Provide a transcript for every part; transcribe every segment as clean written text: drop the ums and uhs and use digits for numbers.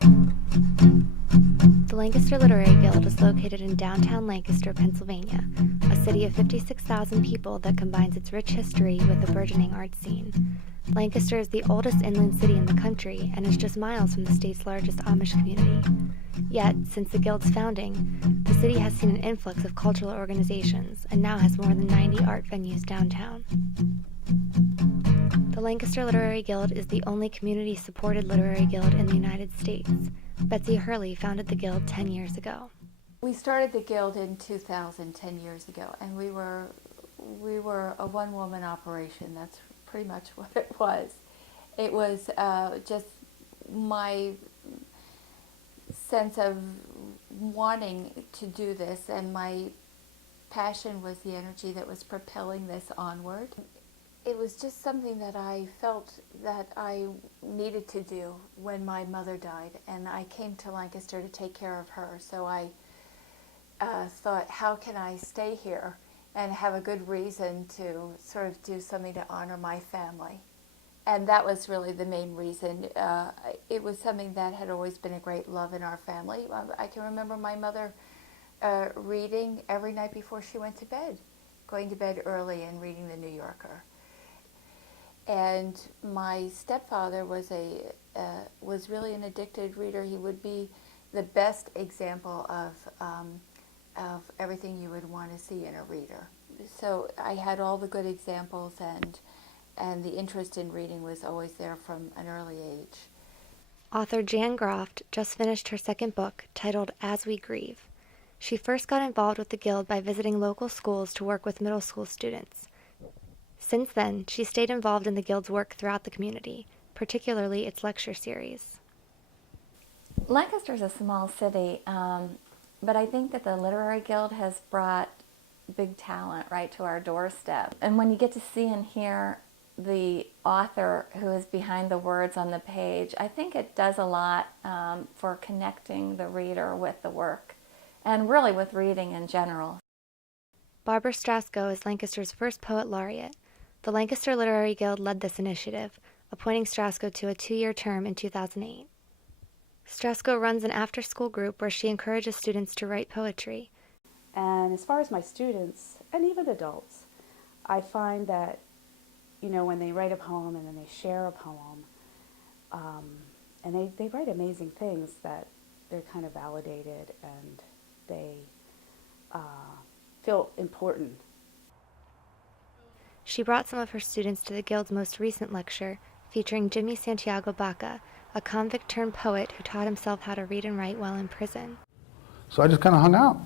The Lancaster Literary Guild is located in downtown Lancaster, Pennsylvania, a city of 56,000 people that combines its rich history with a burgeoning art scene. Lancaster is the oldest inland city in the country and is just miles from the state's largest Amish community. Yet, since the Guild's founding, the city has seen an influx of cultural organizations and now has more than 90 art venues downtown. The Lancaster Literary Guild is the only community-supported literary guild in the United States. Betsy Hurley founded the Guild 10 years ago. We started the Guild in 2000, 10 years ago, and we were a one-woman operation. That's pretty much what it was. It was just my sense of wanting to do this, and my passion was the energy that was propelling this onward. It was just something that I felt that I needed to do when my mother died, and I came to Lancaster to take care of her. So I thought, how can I stay here and have a good reason to sort of do something to honor my family? And that was really the main reason. It was something that had always been a great love in our family. I can remember my mother reading every night before she went to bed, going to bed early and reading the New Yorker. And my stepfather was really an addicted reader. He would be the best example of everything you would want to see in a reader. So I had all the good examples, and the interest in reading was always there from an early age. Author Jan Groft just finished her second book, titled As We Grieve. She first got involved with the Guild by visiting local schools to work with middle school students. Since then, she stayed involved in the Guild's work throughout the community, particularly its lecture series. Lancaster is a small city, but I think that the Literary Guild has brought big talent right to our doorstep. And when you get to see and hear the author who is behind the words on the page, I think it does a lot for connecting the reader with the work, and really with reading in general. Barbara Strasko is Lancaster's first poet laureate. The Lancaster Literary Guild led this initiative, appointing Strasko to a 2-year term in 2008. Strasko runs an after-school group where she encourages students to write poetry. And as far as my students, and even adults, I find that, when they write a poem and then they share a poem, and they write amazing things, that they're kind of validated and they feel important. She brought some of her students to the Guild's most recent lecture, featuring Jimmy Santiago Baca, a convict-turned-poet who taught himself how to read and write while in prison. So I just kind of hung out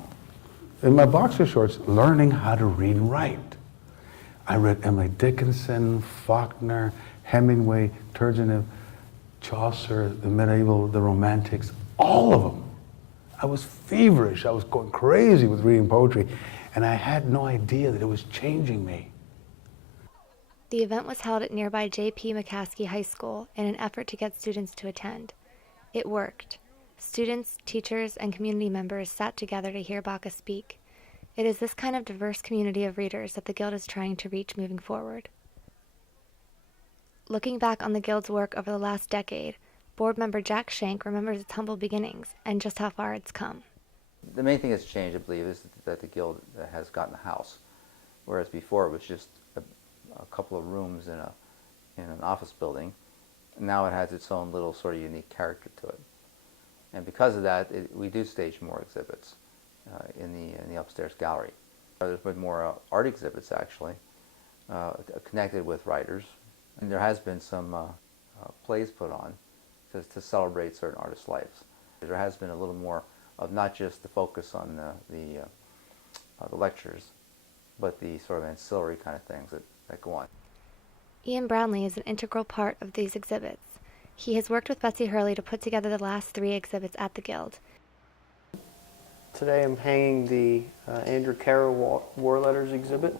in my boxer shorts, learning how to read and write. I read Emily Dickinson, Faulkner, Hemingway, Turgenev, Chaucer, the medieval, the Romantics, all of them. I was feverish. I was going crazy with reading poetry, and I had no idea that it was changing me. The event was held at nearby J.P. McCaskey High School in an effort to get students to attend. It worked. Students, teachers, and community members sat together to hear Baca speak. It is this kind of diverse community of readers that the Guild is trying to reach moving forward. Looking back on the Guild's work over the last decade, board member Jack Shank remembers its humble beginnings and just how far it's come. The main thing that's changed, I believe, is that the Guild has gotten a house, whereas before it was just a couple of rooms in an office building. Now it has its own little sort of unique character to it. And because of that, we do stage more exhibits in the upstairs gallery. There's been more art exhibits, actually, connected with writers. And there has been some plays put on to celebrate certain artists' lives. There has been a little more of not just the focus on the lectures, but the sort of ancillary kind of things that go on. Ian Brownlee is an integral part of these exhibits. He has worked with Betsy Hurley to put together the last 3 exhibits at the Guild. Today I'm hanging the Andrew Carroll War Letters exhibit.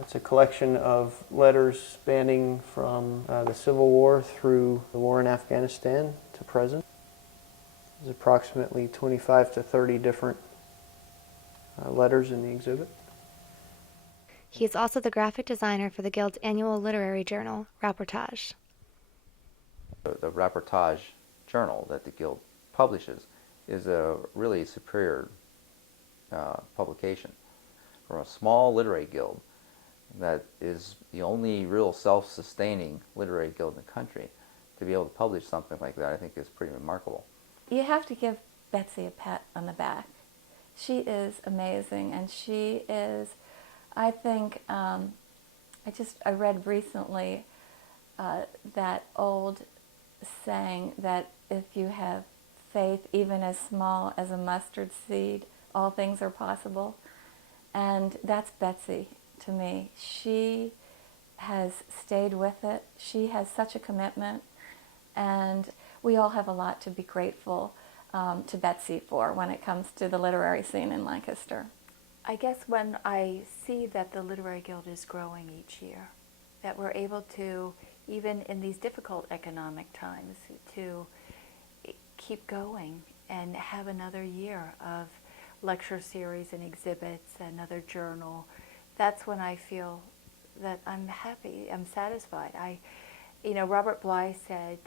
It's a collection of letters spanning from the Civil War through the war in Afghanistan to present. There's approximately 25 to 30 different letters in the exhibit. He is also the graphic designer for the Guild's annual literary journal, Rapportage. The Rapportage journal that the Guild publishes is a really superior publication. From a small literary guild that is the only real self-sustaining literary guild in the country, to be able to publish something like that, I think is pretty remarkable. You have to give Betsy a pat on the back. She is amazing, and she is, I think, I read recently that old saying that if you have faith even as small as a mustard seed, all things are possible. And that's Betsy to me. She has stayed with it. She has such a commitment, and we all have a lot to be grateful to Betsy for when it comes to the literary scene in Lancaster. I guess when I see that the Literary Guild is growing each year, that we're able to, even in these difficult economic times, to keep going and have another year of lecture series and exhibits, another journal, that's when I feel that I'm happy, I'm satisfied. Robert Bly said,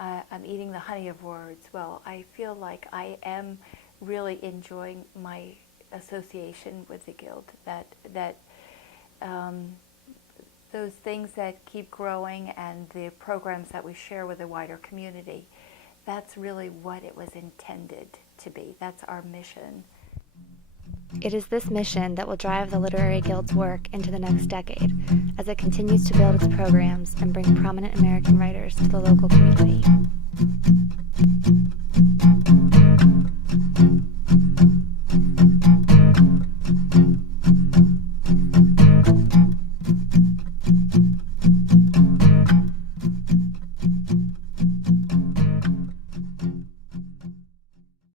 I'm eating the honey of words. Well, I feel like I am really enjoying my association with the Guild, that those things that keep growing and the programs that we share with the wider community, that's really what it was intended to be. That's our mission. It is this mission that will drive the Literary Guild's work into the next decade, as it continues to build its programs and bring prominent American writers to the local community.